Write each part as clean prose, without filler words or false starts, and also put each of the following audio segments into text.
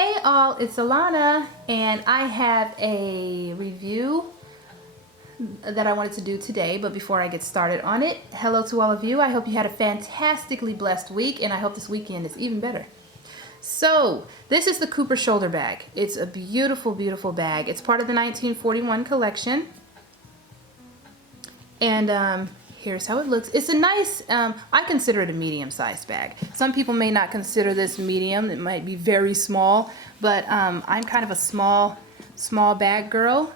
Hey all, it's Alana, and I have a review that I wanted to do today, but before I get started on it, hello to all of you. I hope you had a fantastically blessed week, and I hope this weekend is even better. So, this is the Cooper shoulder bag. It's a beautiful, beautiful bag. It's part of the 1941 collection. And here's how it looks. It's a nice, I consider it a medium-sized bag. Some people may not consider this medium. It might be very small, but I'm kind of a small bag girl.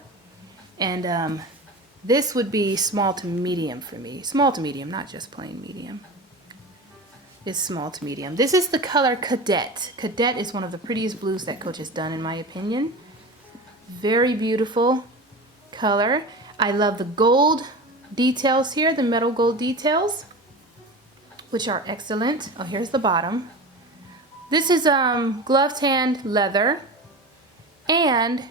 And this would be small to medium for me. Small to medium, not just plain medium. It's small to medium. This is the color Cadet. Cadet is one of the prettiest blues that Coach has done, in my opinion. Very beautiful color. I love the gold details here, the metal gold details, which are excellent. Oh, here's the bottom. This is glove tanned leather, and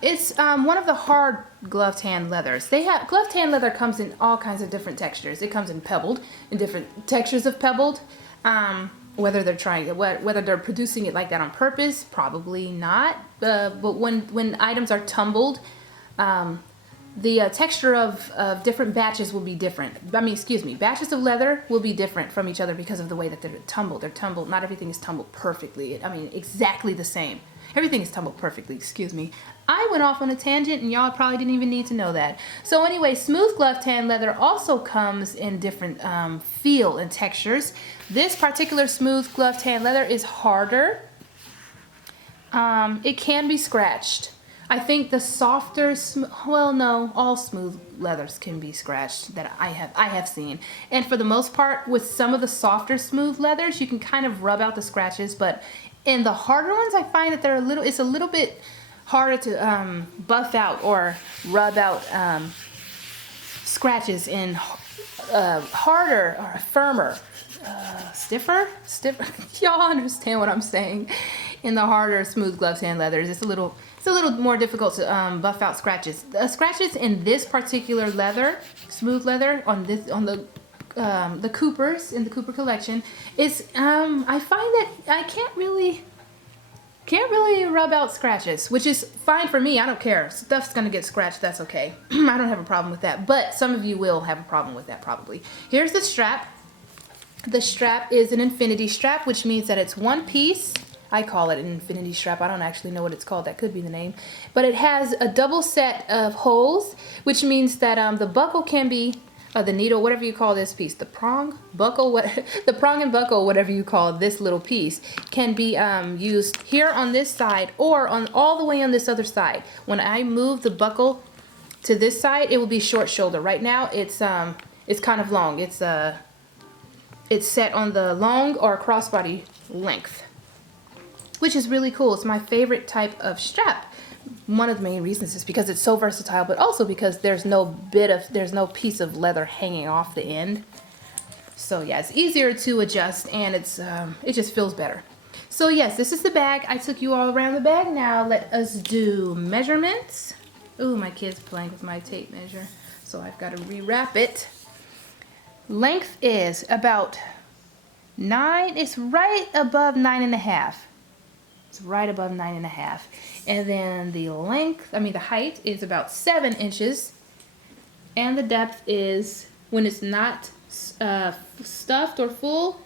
it's one of the hard glove tanned leathers. They have glove tanned leather comes in all kinds of different textures. It comes in pebbled, in different textures of pebbled. Whether they're producing it like that on purpose, probably not. But when items are tumbled, the texture of different batches will be different. Batches of leather will be different from each other because of the way that they're tumbled. They're tumbled. Not everything is tumbled perfectly. Exactly the same. Everything is tumbled perfectly, excuse me. I went off on a tangent and y'all probably didn't even need to know that. So anyway, smooth glove tan leather also comes in different feel and textures. This particular smooth glove tan leather is harder. It can be scratched. I think the softer, all smooth leathers can be scratched that I have seen. And for the most part, with some of the softer smooth leathers, you can kind of rub out the scratches, but in the harder ones, I find that it's a little bit harder to buff out or rub out scratches in harder or firmer, stiffer. Y'all understand what I'm saying? In the harder smooth glove tan leathers, it's a little more difficult to buff out scratches. The scratches in this particular leather, smooth leather, on the Coopers in the Cooper collection, is I find that I can't really rub out scratches, which is fine for me. I don't care. Stuff's gonna get scratched. That's okay. I don't have a problem with that. But some of you will have a problem with that probably. Here's the strap. The strap is an infinity strap, which means that it's one piece. I call it an infinity strap. I don't actually know what it's called. That could be the name. But it has a double set of holes, which means that the buckle can be, the needle, whatever you call this piece, the prong, buckle, the prong and buckle, whatever you call this little piece, can be used here on this side or on all the way on this other side. When I move the buckle to this side, it will be short shoulder. Right now, it's kind of long. It's set on the long or crossbody length, which is really cool. It's my favorite type of strap. One of the main reasons is because it's so versatile, but also because there's no piece of leather hanging off the end. So yeah, it's easier to adjust, and it just feels better. So yes, this is the bag. I took you all around the bag. Now let us do measurements. Ooh, my kid's playing with my tape measure, so I've got to rewrap it. Length is about 9. It's right above 9.5. It's right above 9.5. And then the the height is about 7 inches. And the depth is, when it's not stuffed or full,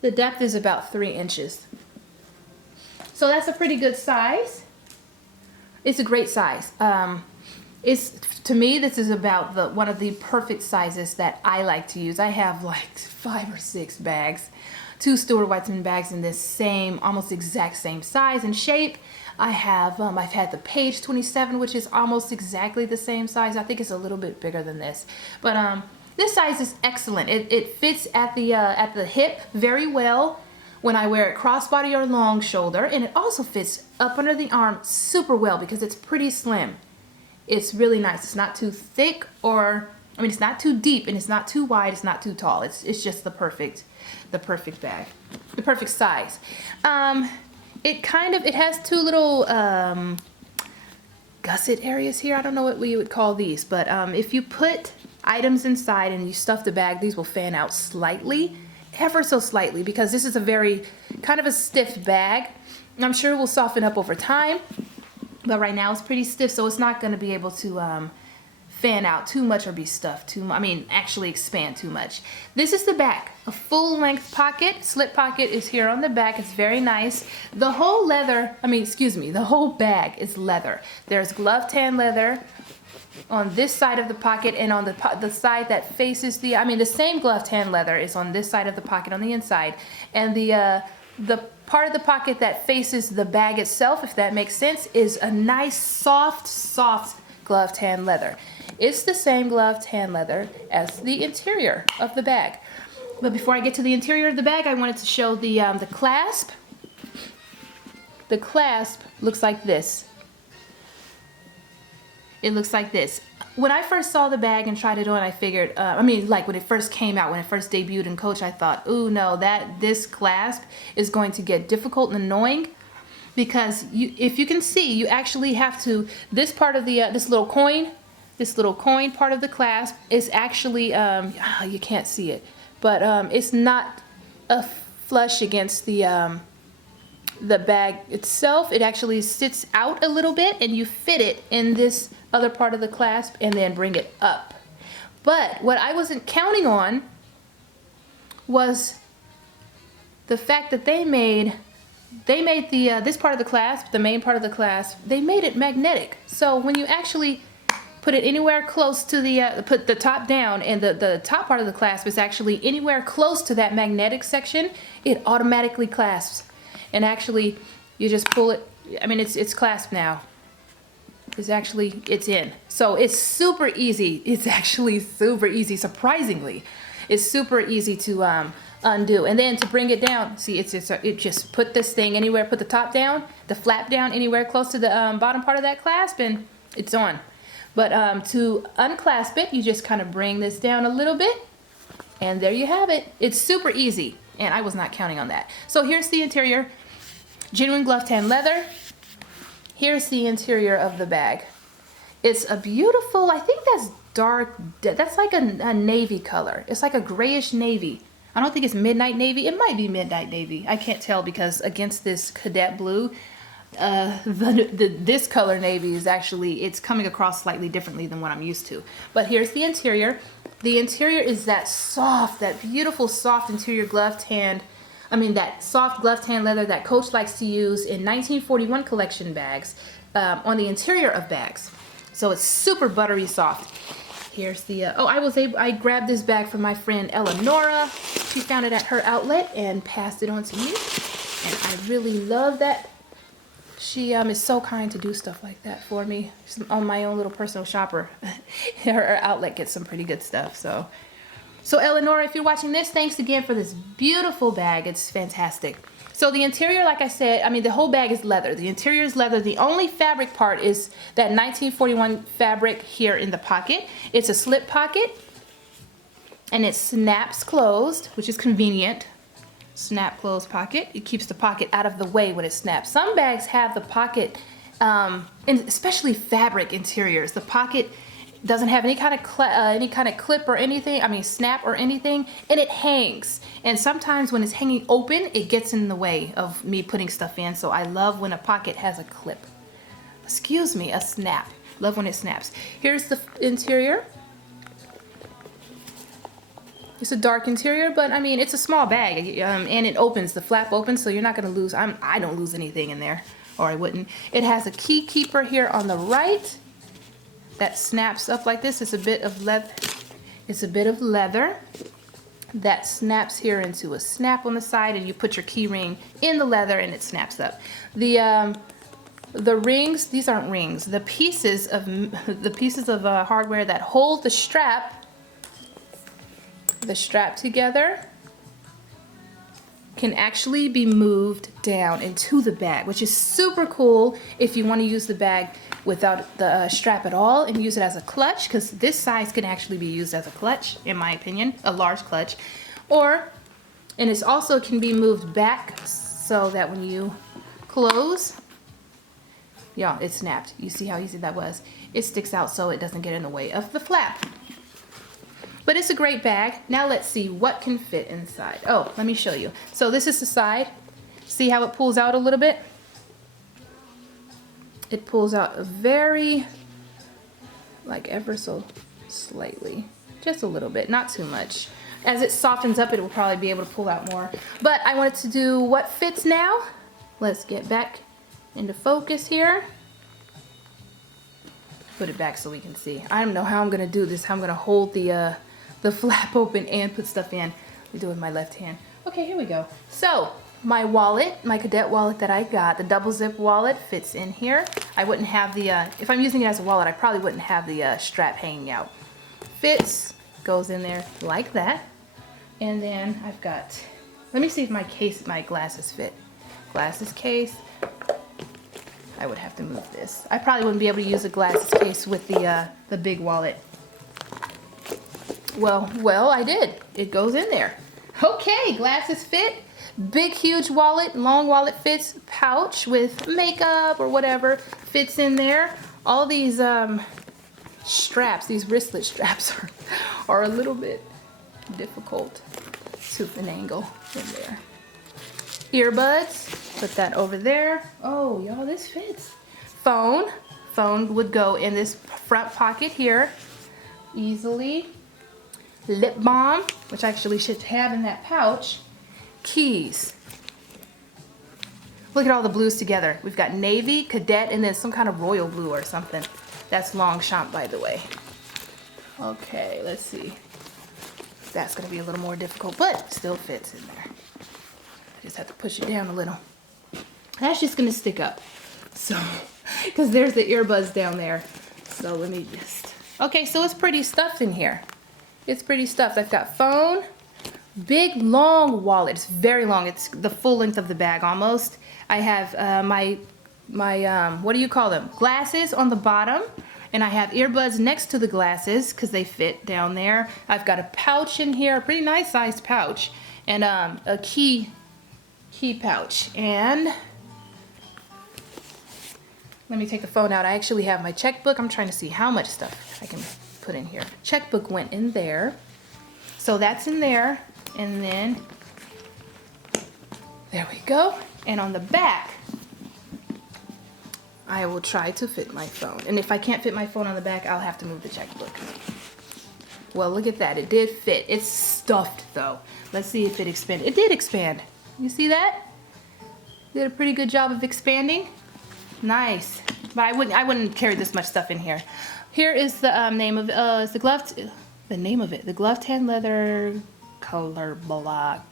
the depth is about 3 inches. So that's a pretty good size. It's a great size. To me, this is about one of the perfect sizes that I like to use. I have like 5 or 6 bags. 2 Stuart Weitzman bags in this same, almost exact same size and shape. I've had the Page 27, which is almost exactly the same size. I think it's a little bit bigger than this, but this size is excellent. It fits at the hip very well when I wear it crossbody or long shoulder, and it also fits up under the arm super well because it's pretty slim. It's really nice. It's not too thick it's not too deep, and it's not too wide. It's not too tall. It's just the perfect bag, the perfect size. It has 2 little gusset areas here. I don't know what we would call these, but if you put items inside and you stuff the bag, these will fan out slightly, ever so slightly because this is a very kind of a stiff bag. I'm sure it will soften up over time, but right now it's pretty stiff, so it's not going to be able to fan out too much or be stuffed too much. I mean, actually expand too much. This is the back. A full-length pocket. Slip pocket is here on the back. It's very nice. The whole leather, the whole bag is leather. There's glove tan leather on this side of the pocket, and on the side that faces the same glove tan leather is on this side of the pocket on the inside, and the part of the pocket that faces the bag itself, if that makes sense, is a nice soft glove tan leather. It's the same glove tan leather as the interior of the bag. But before I get to the interior of the bag, I wanted to show the clasp. The clasp looks like this. It looks like this. When I first saw the bag and tried it on, I figured, like when it first came out, when it first debuted in Coach, I thought, ooh, no, this clasp is going to get difficult and annoying, because if you can see, you actually have to, this part of the, this little coin part of the clasp is actually, you can't see it, but it's not a flush against the bag itself. It actually sits out a little bit, and you fit it in this other part of the clasp and then bring it up. But what I wasn't counting on was the fact that they made the this part of the clasp, the main part of the clasp, they made it magnetic. So when you actually put it anywhere close to the put the top down, and the top part of the clasp is actually anywhere close to that magnetic section, it automatically clasps. And actually, you just pull it. I mean, it's clasped now. It's in. So it's super easy. It's actually super easy. Surprisingly, it's super easy to undo. And then to bring it down, see, it just put this thing anywhere. Put the top down, the flap down anywhere close to the bottom part of that clasp, and it's on. But to unclasp it, you just kind of bring this down a little bit, and there you have it. It's super easy, and I was not counting on that. So here's the interior. Genuine glove tan leather. Here's the interior of the bag. It's a beautiful, I think that's dark, that's like a navy color. It's like a grayish navy. I don't think it's midnight navy. It might be midnight navy. I can't tell because against this cadet blue, this color navy is actually, it's coming across slightly differently than what I'm used to. But here's the interior. The interior is that soft, that beautiful soft interior glove tan. That soft glove tan leather that Coach likes to use in 1941 collection bags on the interior of bags. So it's super buttery soft. Here's the, I grabbed this bag from my friend Eleonora. She found it at her outlet and passed it on to me. And I really love that. She is so kind to do stuff like that for me. She's on my own little personal shopper. Her outlet gets some pretty good stuff, so. So Eleonora, if you're watching this, thanks again for this beautiful bag. It's fantastic. So the interior, like I said, the whole bag is leather. The interior is leather. The only fabric part is that 1941 fabric here in the pocket. It's a slip pocket, and it snaps closed, which is convenient. Snap closed pocket. It keeps the pocket out of the way when it snaps. Some bags have the pocket, and especially fabric interiors, the pocket doesn't have any kind of clip or anything, snap or anything, and it hangs. And sometimes when it's hanging open, it gets in the way of me putting stuff in. So I love when a pocket has a clip. A snap. Love when it snaps. Here's the interior. It's a dark interior, but it's a small bag, and it opens. The flap opens, so you're not gonna lose. I don't lose anything in there, or I wouldn't. It has a key keeper here on the right that snaps up like this. It's a bit of leather. It's a bit of leather that snaps here into a snap on the side, and you put your key ring in the leather, and it snaps up. The rings, these aren't rings. The pieces of hardware that hold the strap together can actually be moved down into the bag, which is super cool if you want to use the bag without the strap at all and use it as a clutch, because this size can actually be used as a clutch, in my opinion, a large clutch. And it also can be moved back so that when you close, yeah, it snapped. You see how easy that was? It sticks out so it doesn't get in the way of the flap. But it's a great bag. Now let's see what can fit inside. Oh, let me show you. So this is the side. See how it pulls out a little bit? It pulls out very, like ever so slightly. Just a little bit, not too much. As it softens up, it will probably be able to pull out more. But I wanted to do what fits now. Let's get back into focus here. Put it back so we can see. I don't know how I'm gonna do this, how I'm gonna hold the flap open and put stuff in. We do it with my left hand. Okay, here we go. So my wallet, my cadet wallet that I got, the double zip wallet, fits in here. I wouldn't have the, if I'm using it as a wallet, I probably wouldn't have the strap hanging out. Fits, goes in there like that. And then I've got, let me see if my glasses fit. Glasses case. I would have to move this. I probably wouldn't be able to use a glasses case with the big wallet. Well, I did. It goes in there. Okay, glasses fit. Big, huge wallet, long wallet fits. Pouch with makeup or whatever fits in there. All these straps, these wristlet straps are a little bit difficult to finagle in there. Earbuds, put that over there. Oh, y'all, this fits. Phone would go in this front pocket here easily. Lip balm, which I actually should have in that pouch. Keys. Look at all the blues together. We've got navy, cadet, and then some kind of royal blue or something. That's Longchamp, by the way. Okay, let's see. That's gonna be a little more difficult, but still fits in there. I just have to push it down a little. That's just gonna stick up. So, because there's the earbuds down there. So let me just, okay, so it's pretty stuffed in here. It's pretty stuffed. I've got phone, big long wallet. It's very long. It's the full length of the bag almost. I have my what do you call them? Glasses on the bottom. And I have earbuds next to the glasses because they fit down there. I've got a pouch in here, a pretty nice sized pouch. And a key pouch. And let me take the phone out. I actually have my checkbook. I'm trying to see how much stuff I can put in here. Checkbook went in there. So that's in there. And then, there we go. And on the back, I will try to fit my phone. And if I can't fit my phone on the back, I'll have to move the checkbook. Well, look at that. It did fit. It's stuffed, though. Let's see if it expanded. It did expand. You see that? Did a pretty good job of expanding. Nice. But I wouldn't carry this much stuff in here. Here is the name of it's the name of it. The Gloved Tan Leather Color Block.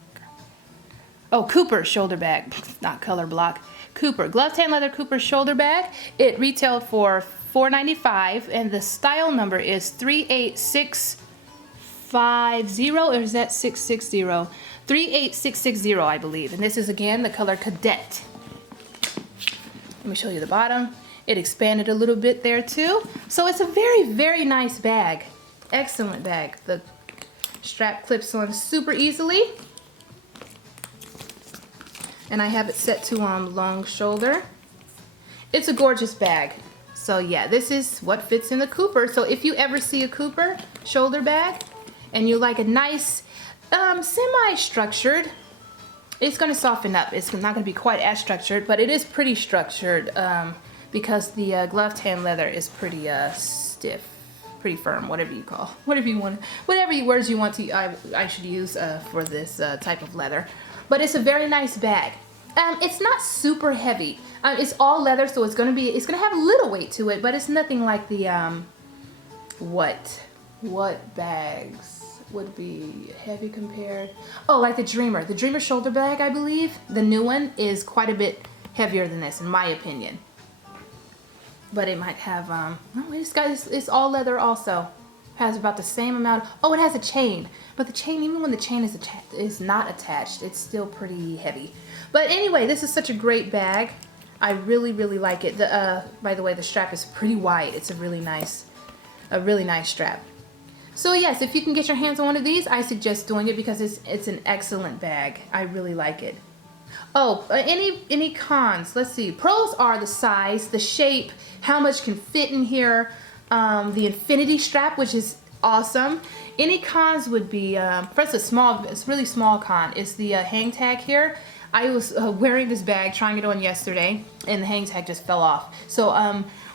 Oh, Cooper shoulder bag, not color block. Cooper Gloved Tan Leather Cooper shoulder bag. It retailed for $4.95, and the style number is 38650, or is that 660? 38660, I believe. And this is again the color Cadet. Let me show you the bottom. It expanded a little bit there too. So it's a very, very nice bag. Excellent bag. The strap clips on super easily. And I have it set to long shoulder. It's a gorgeous bag. So yeah, this is what fits in the Cooper. So if you ever see a Cooper shoulder bag and you like a nice semi-structured, it's going to soften up. It's not going to be quite as structured, but it is pretty structured because the Gloved Tan leather is pretty stiff, pretty firm, whatever you call, whatever words you want to. I should use for this type of leather. But it's a very nice bag. It's not super heavy. It's all leather, so it's gonna have a little weight to it, but it's nothing like the what bags would be heavy compared? Oh, like the Dreamer. The Dreamer shoulder bag, I believe. The new one is quite a bit heavier than this, in my opinion. But it might have, no, it's all leather also. Has about the same amount. Oh, it has a chain. But the chain, even when the chain is not attached, it's still pretty heavy. But anyway, this is such a great bag. I really, really like it. By the way, the strap is pretty wide. It's a really nice strap. So yes, if you can get your hands on one of these, I suggest doing it because it's an excellent bag. I really like it. Oh, any cons? Let's see. Pros are the size, the shape, how much can fit in here, the infinity strap, which is awesome. Any cons would be, first it's really small con, is the hang tag here. I was wearing this bag, trying it on yesterday, and the hang tag just fell off. So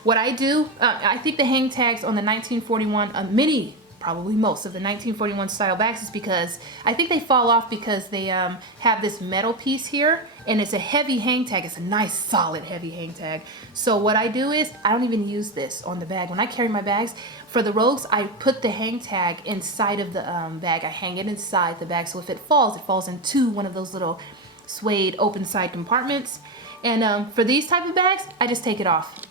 what I do, I think the hang tags on the 1941 probably most of the 1941 style bags is because I think they fall off because they have this metal piece here, and it's a heavy hang tag. It's a nice solid heavy hang tag. So what I do is I don't even use this on the bag. When I carry my bags for the Rogues, I put the hang tag inside of the bag. I hang it inside the bag, so if it falls into one of those little suede open side compartments. And for these type of bags, I just take it off.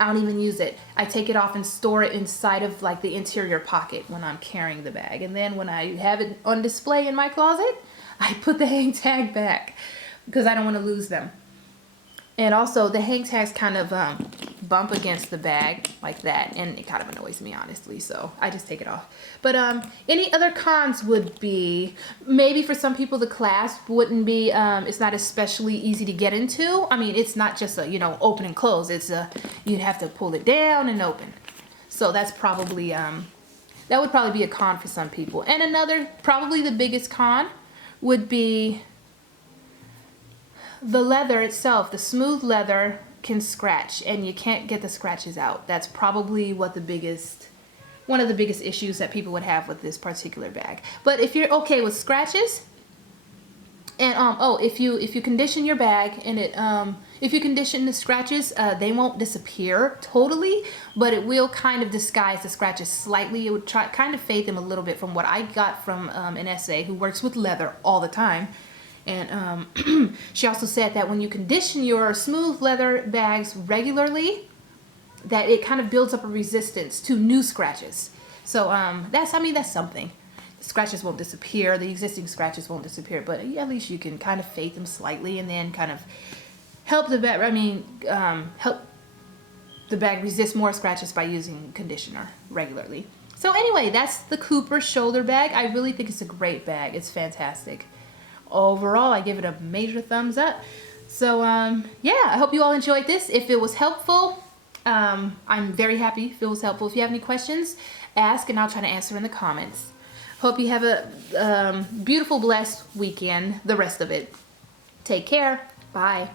I don't even use it. I take it off and store it inside of like the interior pocket when I'm carrying the bag. And then when I have it on display in my closet, I put the hang tag back because I don't want to lose them. And also the hang tags kind of bump against the bag like that, and it kind of annoys me, honestly, so I just take it off. But any other cons would be, maybe for some people the clasp wouldn't be, it's not especially easy to get into. I mean, it's not just a, you know, open and close. It's a, you'd have to pull it down and open. So that's probably, that would probably be a con for some people. And another, probably the biggest con would be the leather itself. The smooth leather can scratch, and you can't get the scratches out. That's probably one of the biggest issues that people would have with this particular bag. But if you're okay with scratches, and if you condition your bag and it if you condition the scratches, they won't disappear totally, but it will kind of disguise the scratches slightly. It would kind of fade them a little bit, from what I got from an SA who works with leather all the time. And she also said that when you condition your smooth leather bags regularly, that it kind of builds up a resistance to new scratches. So that's something. The scratches won't disappear, the existing scratches won't disappear, but at least you can kind of fade them slightly and then kind of help the bag, help the bag resist more scratches by using conditioner regularly. So anyway, that's the Cooper shoulder bag. I really think it's a great bag. It's fantastic. Overall, I give it a major thumbs up. So yeah, I hope you all enjoyed this. If it was helpful, I'm very happy if it was helpful. If you have any questions, ask and I'll try to answer in the comments. Hope you have a beautiful, blessed weekend, the rest of it. Take care. Bye.